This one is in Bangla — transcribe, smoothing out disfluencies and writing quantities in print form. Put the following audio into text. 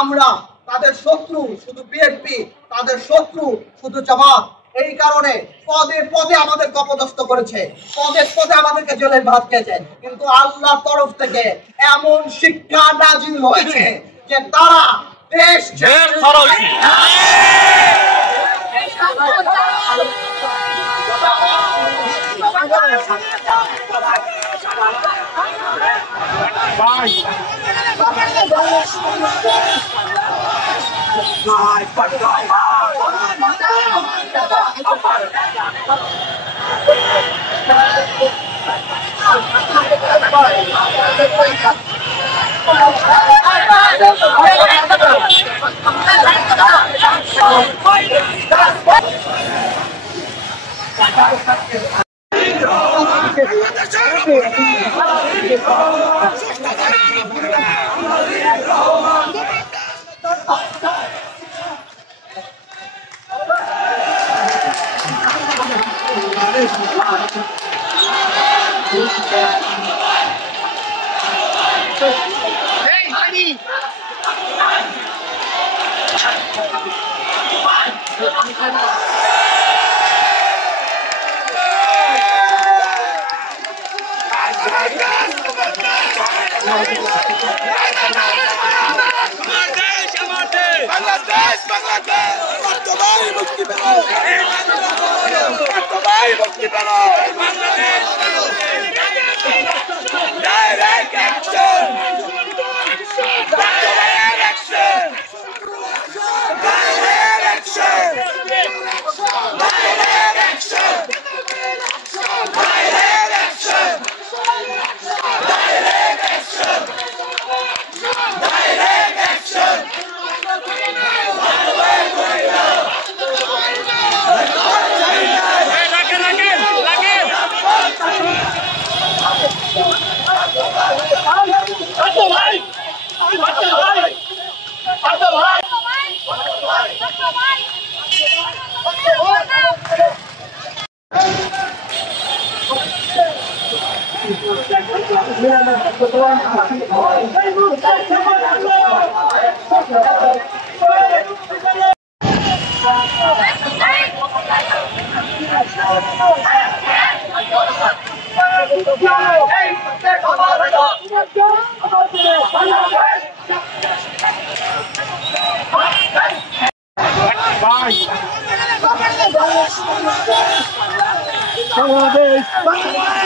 আমরা তাদের শত্রু শুধু বিএনপি, তাদের শত্রু শুধু জামাত। এই কারণে পদে পদে আমাদের অপদস্থ করেছে, পদে পদে আমাদেরকে জেলে ভাত খেয়েছে। কিন্তু আল্লাহর তরফ থেকে এমন শিক্ষা নাজিল হয়েছে যে তারা দেশ Bangladesh!